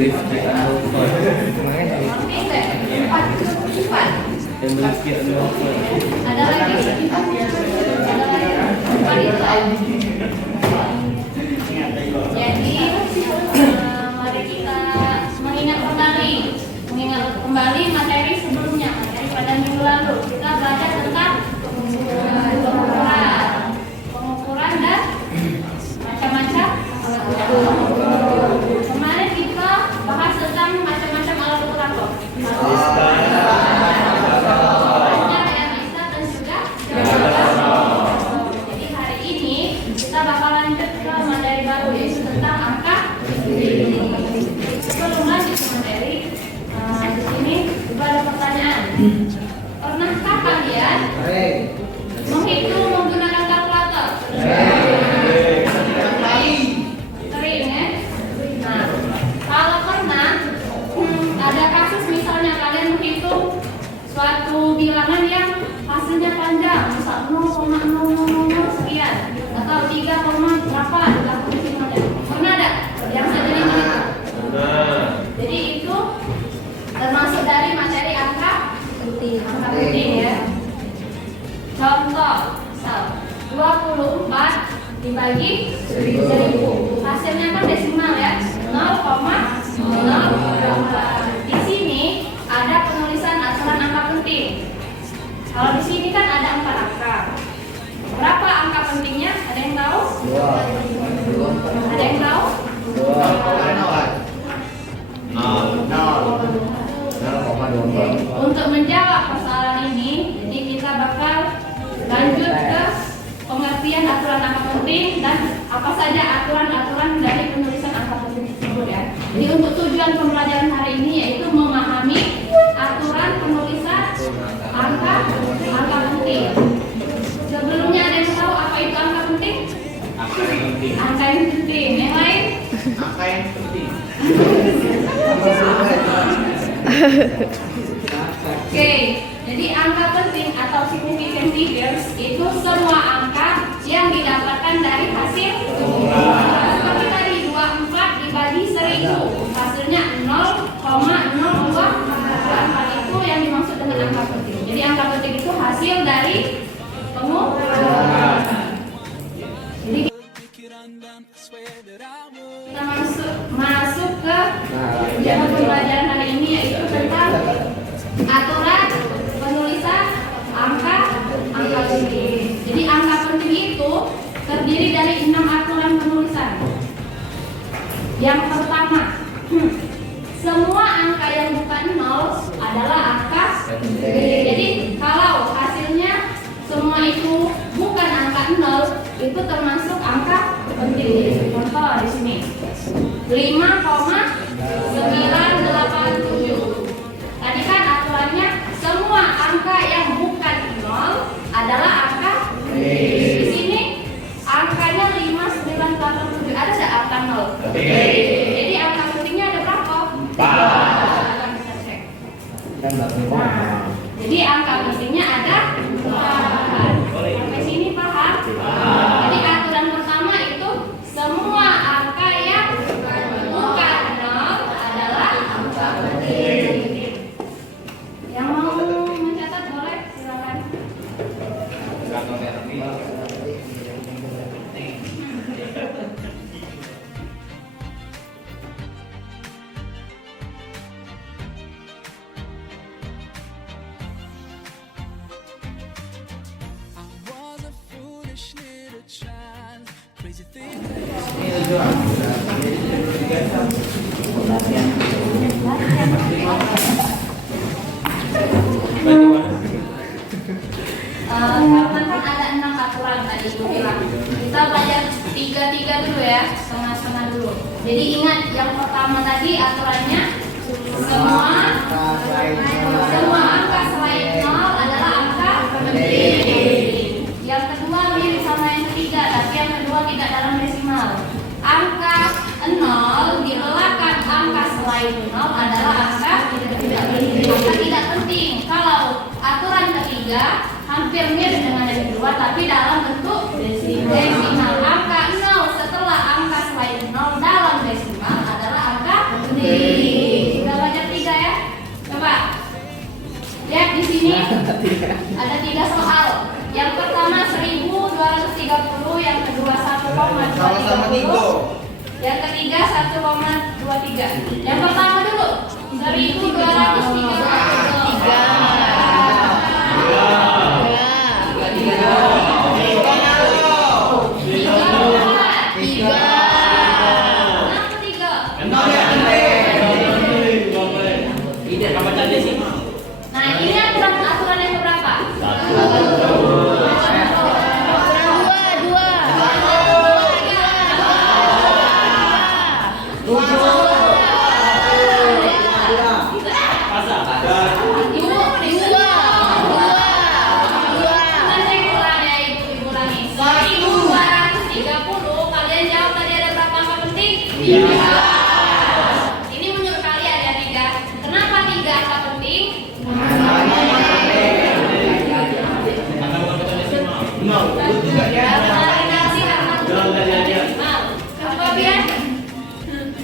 Ada lagi? Jadi mari kita mengingat kembali materi sebelumnya, materi pada minggu lalu kita belajar tentang pengukuran dan macam-macam alat ukur. Kemarin kita bahas tentang macam-macam alat ukur apa? Jadi hari ini kita bakal lanjut ke materi baru, yaitu tentang angka. Sebelum lanjut ke materi, di sini juga ada pertanyaan. Pernahkah kalian menghitung menggunakan kalkulator? Sering ya? Nah, kalau pernah ada kasus misalnya kalian menghitung suatu bilangan yang hasilnya panjang, misal 0,000 sekian atau 3,8 pernah ada yang sejenis itu? Jadi itu termasuk dari materi angka penting ya. Contoh, misal 24 dibagi 1000, hasilnya kan desimal ya, 0,0. Di sini ada penulisan aturan angka penting. Kalau di sini kan ada 4 angka. Berapa angka pentingnya? Ada yang tahu? Ada yang tahu? Untuk menjawab persoalan ini, jadi kita bakal lanjut ke pengertian aturan angka penting dan apa saja aturan-aturan dari penulisan angka penting tersebut ya. Jadi untuk tujuan pembelajaran hari ini yaitu memahami aturan penulisan angka penting. Sebelumnya ada yang tahu apa itu angka penting? Angka yang penting. Yang lain? Angka yang penting. Oke, jadi angka penting atau significant figures itu semua angka yang didapatkan dari hasil seperti tadi 24 dibagi 1000, hasilnya 0,02. Itu yang dimaksud dengan angka penting. Jadi angka penting itu hasil dari pengukuran. Jadi kita masuk ke jadwal pembelajaran hari ini yaitu tentang aturan penulisan angka penting. Jadi angka penting itu terdiri dari 6 aturan penulisan. Yang pertama, semua angka yang bukan 0 adalah angka penting. Jadi kalau hasilnya semua itu bukan angka 0, itu termasuk angka penting. Contoh di sini 5,987. Tadi kan aturannya semua angka yang bukan 0 adalah angka penting. Di sini angkanya 5,987. Ada nggak angka 0? Jadi angka pentingnya ada berapa? 4. Kita cek. Nah, jadi angka pentingnya ada 4. Sampai sini paham? Jadi aturan pertama itu semua angka yang bukan 0 adalah angka penting. Yang mau mencatat boleh silakan. Karena kan ada 6 aturan tadi itu bilang. Kita belajar 3 dulu ya, setengah-setengah dulu. Jadi ingat yang pertama tadi aturannya semua angka selain 0 adalah angka penting. Yang kedua mirip sama yang ketiga, tapi yang kedua tidak dalam desimal. Angka 0 di belakang angka selain 0 adalah angka tidak penting. Kalau aturan ketiga hampir mirip dengan yang kedua, tapi dalam bentuk desimal. Angka 0 setelah angka selain 0 dalam desimal adalah angka penting. Yang ketiga 1,23. Yang pertama dulu 1233. Nah, ini aturan yang keberapa? Ini menurut kalian ya 3. Kenapa 3 angka penting?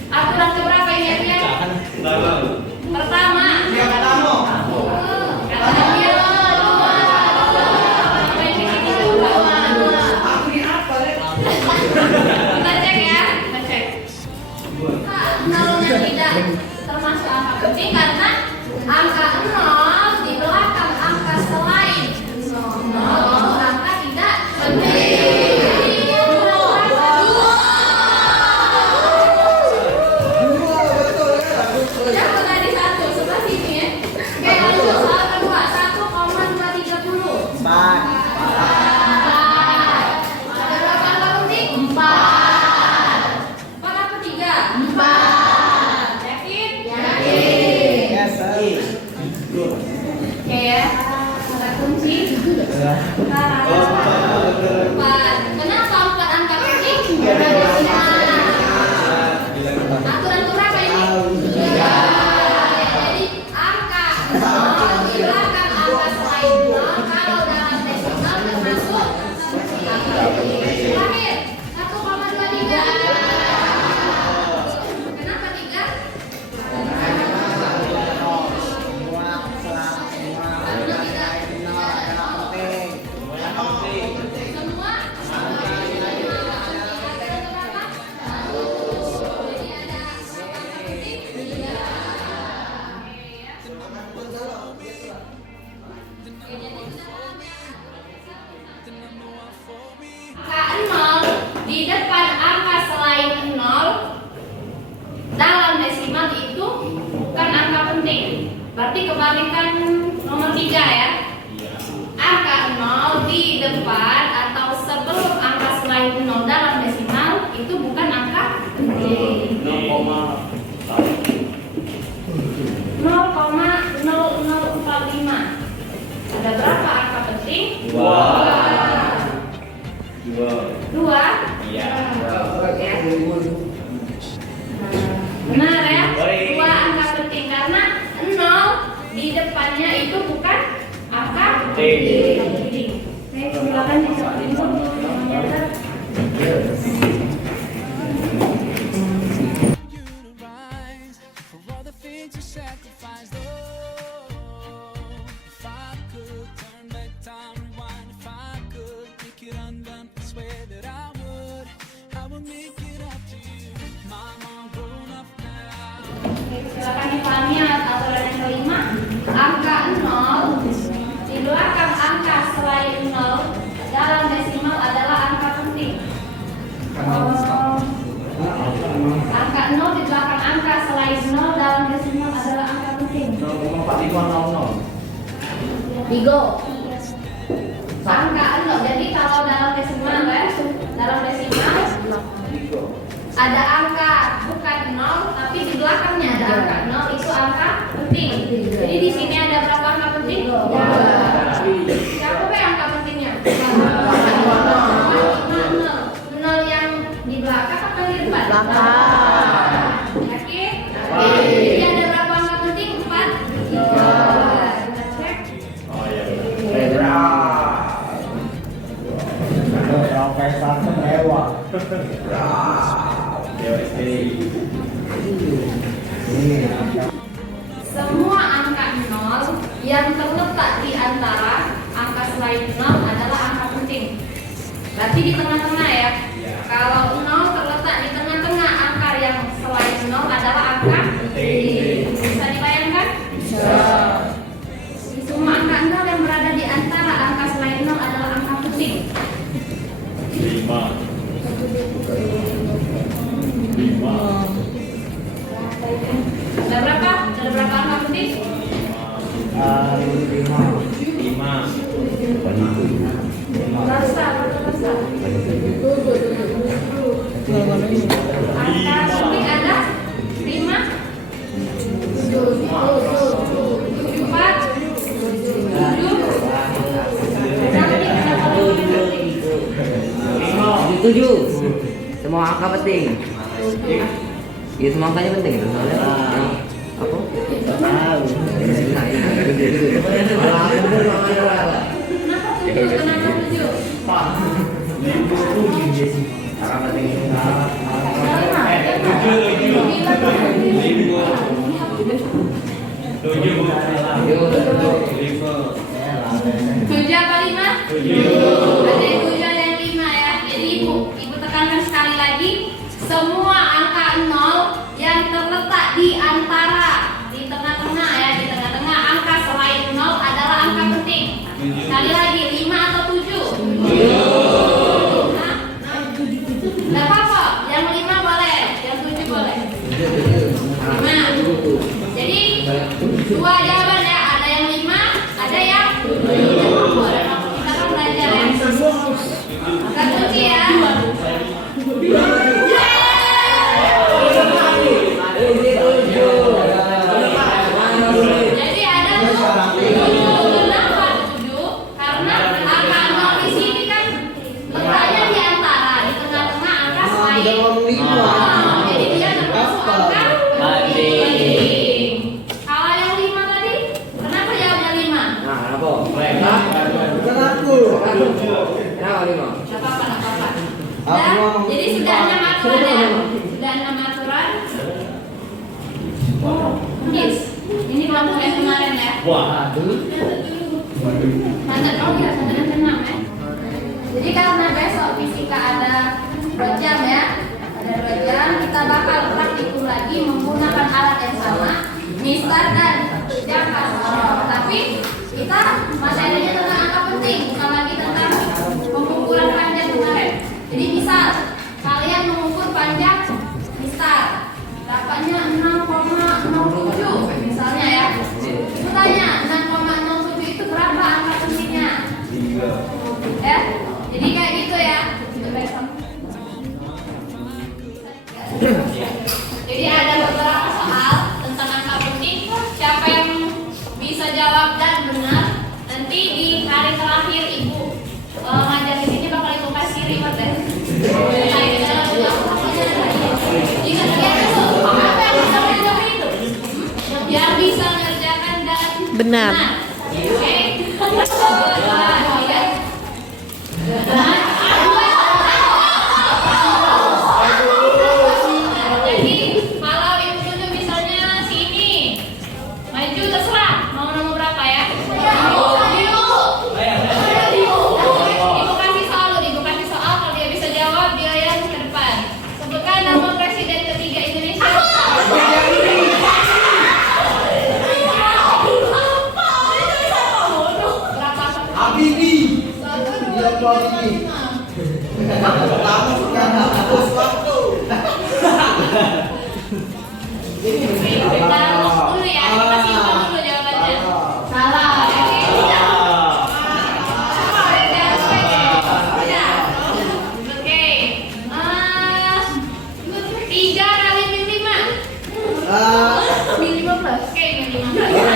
Aturan keberapa ini ya? Pertama. Kita cek ya, kita cek. Nolnya tidak termasuk angka penting karena angka 0 di belakang angka selain 0 angka tidak penting. Siapa tadi 1? Sebelah sini ya. Oke, lanjut soal kedua 1,230. Ada berapa angka penting? 4. 4 apa 3? 4. Yakin? Oke ya. Ada kunci. Sekarang 4. Kenapa 4 angka penting? Aturan berapa ini? Jadi angka 0 di belakang angka selain 0 kalau dalam desimal termasuk angka penting. Terakhir 1,23. Kenapa 3? Semua? Angka 0 di depan angka selain 0 dalam desimal itu bukan angka penting. Berarti kebalikan nomor 3 ya. Angka 0 di depan atau sebelum angka selain 0 dalam desimal itu bukan angka penting. 0,0045. Ada berapa angka penting? 2. Iya. Benar ya? 2 angka penting karena 0 di depannya itu bukan angka penting. Oke, silakan dicoba mencatat. Silakan dipahami aturan yang kelima. Angka 0 di belakang angka selain 0 dalam desimal adalah angka penting. Angka 0 di belakang angka selain 0 dalam desimal adalah angka penting. 0,4500. Bigo. Angka 0. Jadi kalau dalam desimal ya, dalam desimal ada angka bukan 0 tapi di belakangnya ada angka 0 itu angka penting. Jadi di sini ada berapa angka penting? Siapa be angka pentingnya? 0 yang di belakang apa di depan? Yakin? Jadi ada berapa angka penting? 4. Kita cek. Profesor mewah. Semua angka 0 yang terletak di antara angka selain 0 adalah angka penting. Berarti di tengah-tengah ya. Kalau 0 terletak Ada berapa? Ada berapa angka penting? 5. Rasa. Angka penting ada 5, 4, 7. Semua angka penting. Ya semua angkanya penting itu soalnya apa? Tahu. Kenapa 7? Tujuh apa 5? Ada yang 7, ada yang 5 ya. Jadi ibu tekankan sekali lagi, semua angka 0 yang terletak di antara, di tengah-tengah ya, di tengah-tengah angka selain 0 adalah angka penting. Sekali lagi, 5 atau 7? Nah, apa-apa, yang 5 boleh, yang 7 boleh. 5. Jadi dua jawaban ya, ada yang 5, ada yang 7. Kita kan belajar ya. Angka kunci ya. Jadi ada 7. Kenapa 7? Karena angka 0 di sini kan letaknya di antara, di tengah-tengah angka selain. Jadi dia termasuk angka penting. Kalau yang 5 tadi, kenapa jawabnya 5? Nah, apa? Bukan aku. Kenapa 5? Siapa apa? Jadi sudah 6 aturan ya. Sudah 6 aturan. Yes. Ini kelompok yang kemarin ya. Waduh. Mantan ya, mantan 6 ya. Jadi karena besok fisika ada 2 jam ya. Ada 2 jam, kita bakal praktikum lagi menggunakan alat yang sama, Mister dan Jaka. Tapi kita materinya tentang angka penting, bukan lagi tentang pengukuran panjang kemarin. Jadi misal kalian mengukur panjang Mister, dapatnya 6,07 misalnya ya. Itu tanya 6,07 itu berapa angka pentingnya? Ya, jadi kayak gitu ya. Jadi ada beberapa soal tentang angka penting. Siapa yang bisa jawab dan benar, nanti di hari terakhir ibu ngajarin ini bakal ibu kasih reward deh. Nah, ini adalah ingat ya dulu, apa yang bisa menjawab itu? Yang bisa mengerjakan dan Benar. Oke. Jadi kalau ibu tunjuk misalnya sini, maju terserah mau nomor berapa ya? Ibu kasih soal, kalau dia bisa jawab dia yang ke depan. Sebutkan nama presiden ketiga Indonesia. Berapa? Habibie. Dia Habibie. Kita lulus dulu ya, kita simpan dulu jawabannya. Salah. Oke. 3 kali min 5. Min 15. Oke, min 15.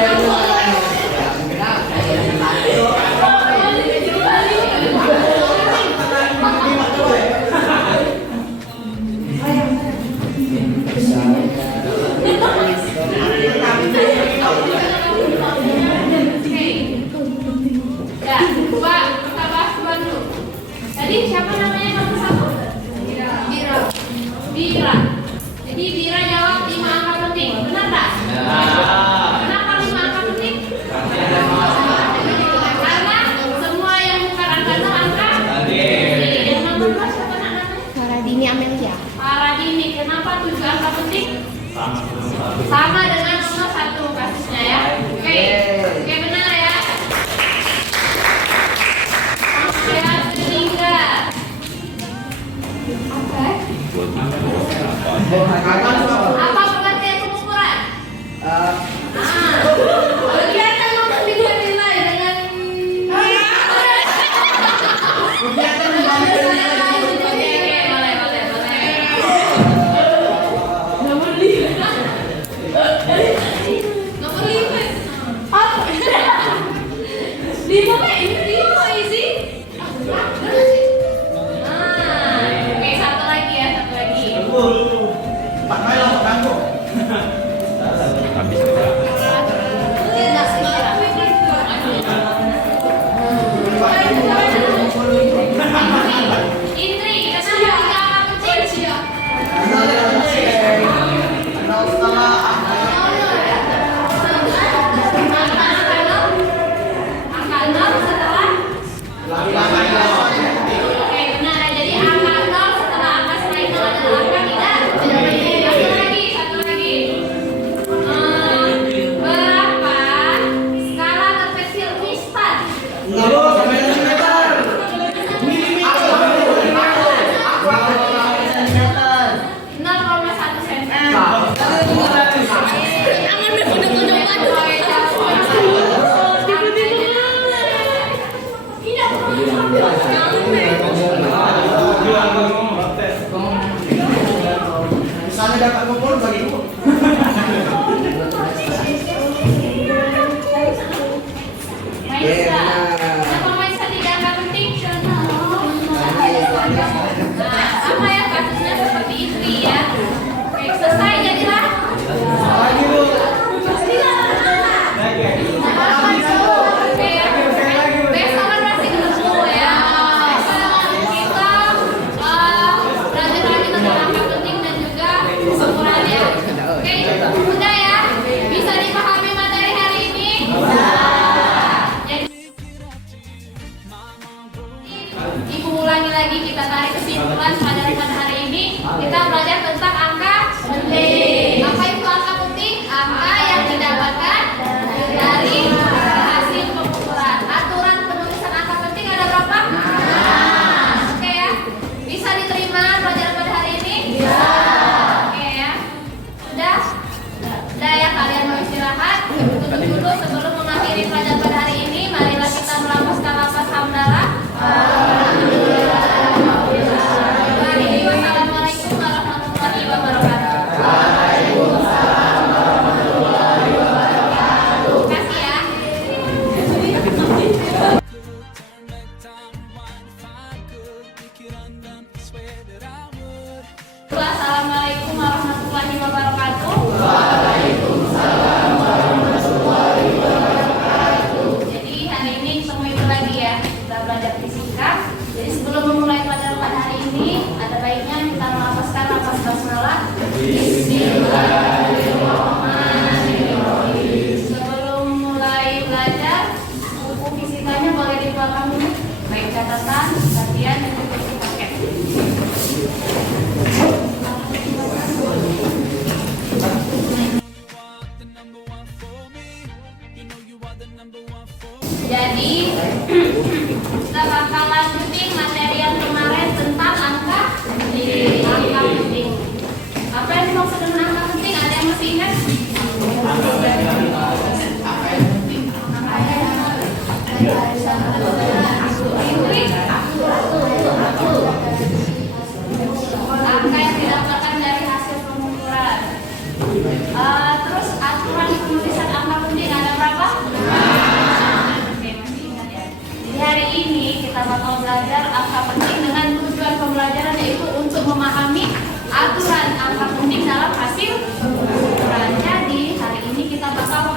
Ya, Pak, kita bahas dulu. Tadi siapa namanya nomor 1? Bira. Jadi Bira jawab 5 angka penting. Benar tak? Kenapa 5 angka penting? Karena semua yang bukan angka 0 angka penting. Yang nomor 2 siapa namanya? Faradini Amelia. Paradini. Kenapa 7 angka penting? Sama dengan nomor 1 kasusnya ya. Oke, benar ya. Yang ketiga. Oke. Apa pengertian pengukuran? Kegiatan memberikan nilai dengan Nomor 5. Apa? 5 Pak, ini 5 isi. Oke, satu lagi ya, satu lagi. Indri, kenapa tiga penting? Angka 0 setelah Oke, benar. Jadi angka 0 setelah angka selain 0 adalah angka tidak. Satu lagi. Berapa skala terkecil mistar? 0,1 cm. Misalnya dapat kumpul bagi Maisa, kenapa Maisa tidak angka penting? Sama ya kasusnya seperti Indri ya. Oke, selesai jadilah. Besok kan pasti ketemu ya. Besok kita belajar lagi tentang angka penting dan juga pengukuran ya. Oke, udah ya. Bisa dipahami materi hari ini? Ibu ulangi lagi, kita tarik kesimpulan pada hari ini. Kita belajar tentang angka penting. Apa itu angka penting? Angka yang didapatkan dari hasil pengukuran. Aturan penulisan angka penting ada berapa? Oke ya. Bisa diterima pelajaran pada hari ini? Oke ya. Sudah? Sudah ya, kalian mau istirahat. Tutup dulu sebelum mengakhiri pelajaran pada hari ini. Marilah kita melafazkan lafaz hamdalah. Wassalamualaikum warahmatullahi wabarakatuh. Terima kasih ya. Assalamualaikum warahmatullahi wabarakatuh. Jadi hari ini ketemu ibu lagi ya. Kita belajar fisika. Jadi sebelum memulai pelajaran pada hari ini, ada baiknya kita melafazkan lafaz basmalah. Bismillahirrahmanirrahim. Sebelum mulai belajar, buku fisikanya boleh di belakang dulu. Baik catatan, latihan, dan juga paket. Jadi kita bakal lanjutin materi yang kemarin tentang angka penting. Apa yang dimaksud dengan angka penting? Ada yang masih ingat? Angka yang didapatkan dari hasil pengukuran. Terus aturan penulisan angka penting ada berapa? Oke, masih ingat ya. Jadi hari ini kita bakal belajar angka penting dengan tujuan pembelajaran yaitu untuk memahami aturan angka penting dalam hasil pengukuran. Jadi hari ini kita bakal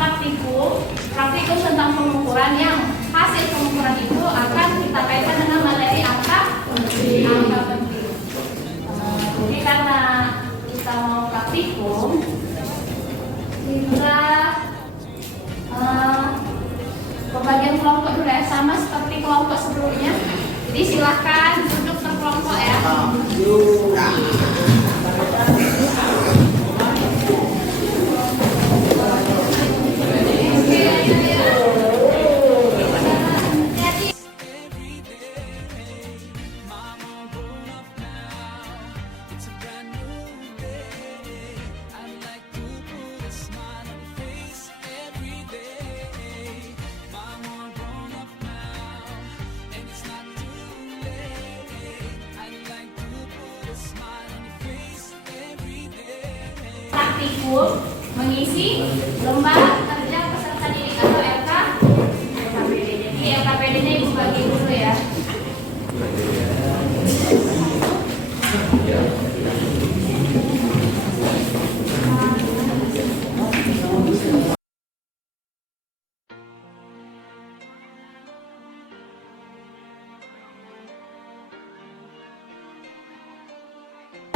praktikum tentang pengukuran yang hasil pengukuran itu akan kita kaitkan dengan materi angka penting. Jadi karena kita mau praktikum, kita pembagian kelompok dulu ya, sama seperti kelompok sebelumnya. Jadi silahkan duduk terkelompok ya. It's a brand ikut mengisi lomba kerja peserta didik atau LKPD. Jadi LKPD-nya Ibu bagi dulu ya.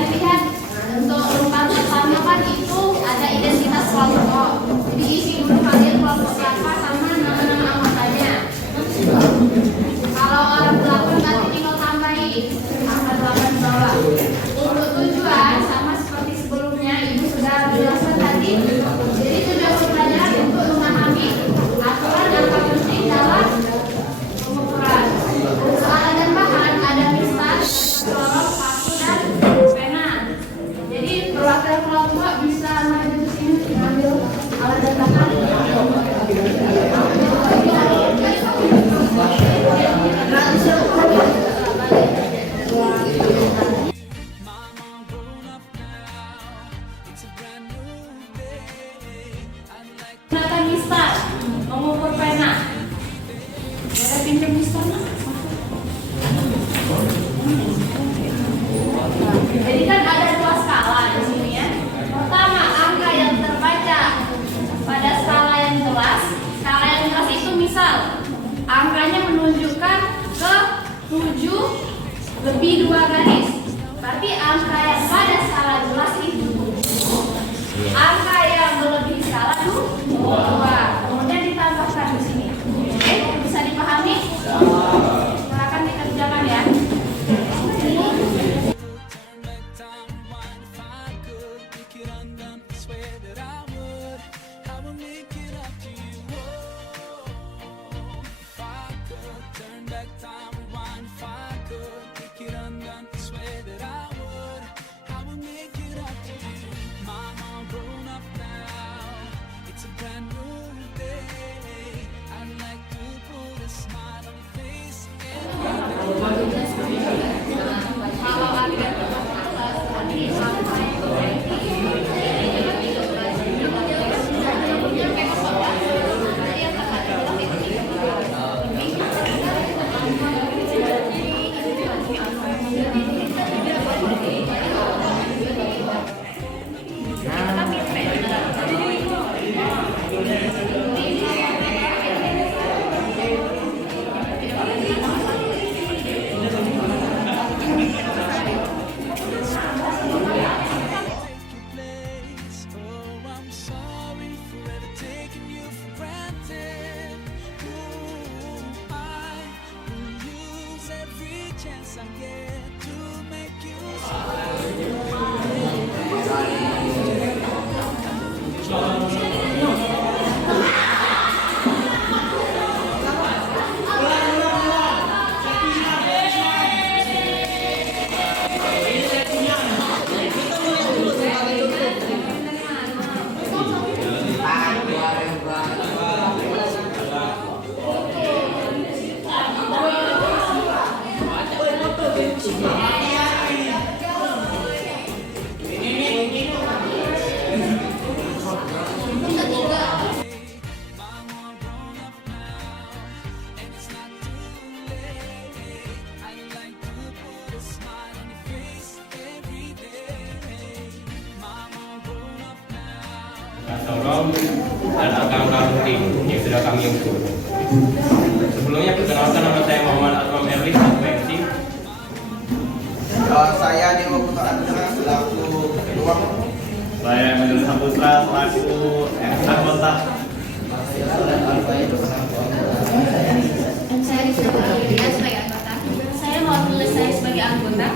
Lihat untuk lomba pertama kan itu ada identitas kelompok. Jadi isi dulu kalian kelompok apa sama nama-nama anggotanya. Kalau orang 8 nanti tinggal tambahin angka 8 bawah. Untuk tujuan sama seperti sebelumnya Ibu sudah jelaskan tadi. Jadi tujuan pembelajaran untuk memahami aturan angka penting dalam pengukuran. Soalan dan bahan ada misal, tolong paku dan pena. Jadi perwakilan kelompok bisa maju ke sini ambil alat dan bahan. Gunakan mistar mengukur pena. Boleh pinjam mistar? Jadi kan ada dua skala di sini ya. Pertama, angka yang terbaca pada skala yang jelas. Skala yang jelas itu misal angkanya menunjukkan ke 7 lebih 2 garis. Berarti angka yang pada skala jelas itu angka yang melebihi skala 2. Kemudian ditambahkan di sini. Oke, bisa dipahami? Silakan dikerjakan ya. Kalau ada Tolong dan angka-angka penting yang sudah kami ukur. Sebelumnya perkenalkan, nama saya Muhammad Atram Erlis, PMC. Saya Dewa Putra Andra selaku ketua. Saya Emmanuel Saputra selaku anggota. saya disuruh sebagai anggota. Saya mau tulis saya sebagai anggota.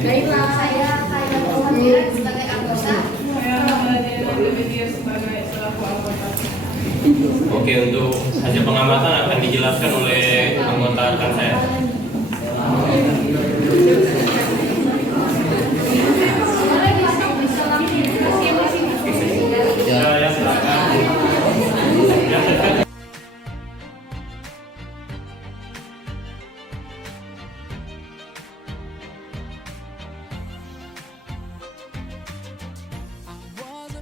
Baiklah, saya Muhammad sebagai anggota. Oke, untuk hasil pengamatan akan dijelaskan oleh anggota rekan saya. Ya, silakan. Yang dekat. I was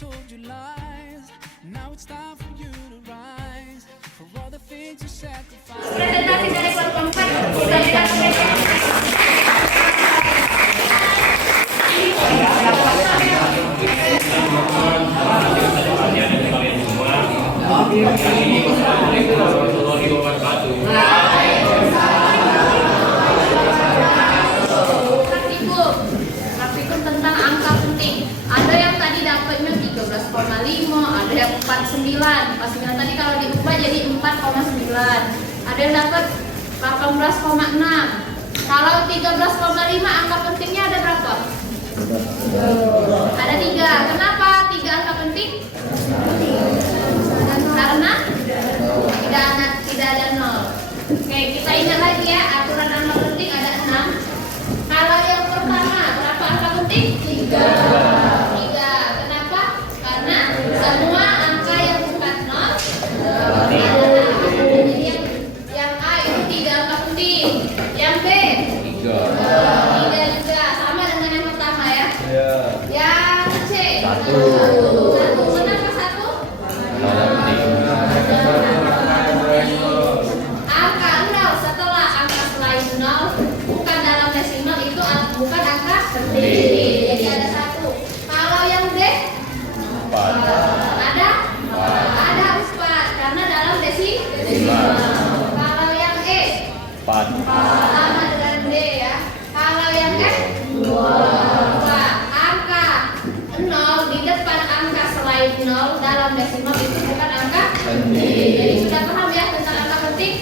told you lies. Now it's time for you to rise. For all the things you sacrificed. Presentasi dari kelompok 4 sudah Kali ini Assalamualaikum warahmatullahi wabarakatuh. Praktikum tentang angka penting. Ada yang tadi dapatnya 13,5, ada yang 49. 49 tadi kalau diubah jadi 4,9. Ada yang dapat 18,6. Kalau 13,5 angka pentingnya ada berapa? Ada 3. Kenapa 3 angka penting? Karena tidak ada 0. Oke, kita ingat lagi ya, aturan angka penting ada 6. Kalau yang pertama, berapa angka penting? 3. Kenapa? Karena semua angka yang bukan 0 ada 6. Jadi yang A itu 3 angka penting. Yang B 3 juga, sama dengan yang pertama ya. Yang C 1. Kenapa 1? Angka 0 setelah angka selain 0 bukan dalam desimal itu bukan angka penting. Jadi ada 1. Kalau yang D ada 4 karena dalam desimal. Kalau yang E 4. sama dengan D ya. Kalau yang F 2. Angka 0 di depan angka selain 0 dalam desimal itu bukan angka penting. Jadi sudah paham ya tentang angka penting?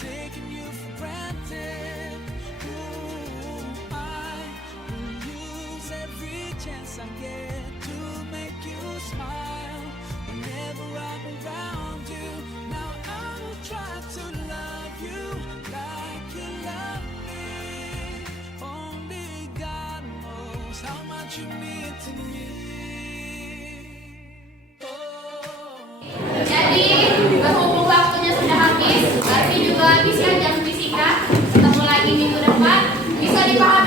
Taking you for granted. Ooh, I will use every chance I get to make you smile. Whenever I'm around you, now I will try to love you like you love me. Only God knows how much you mean to me. Jadi berhubung waktunya sudah habis, berarti juga habis ya jam fisika. Ketemu lagi minggu depan. Bisa dipahami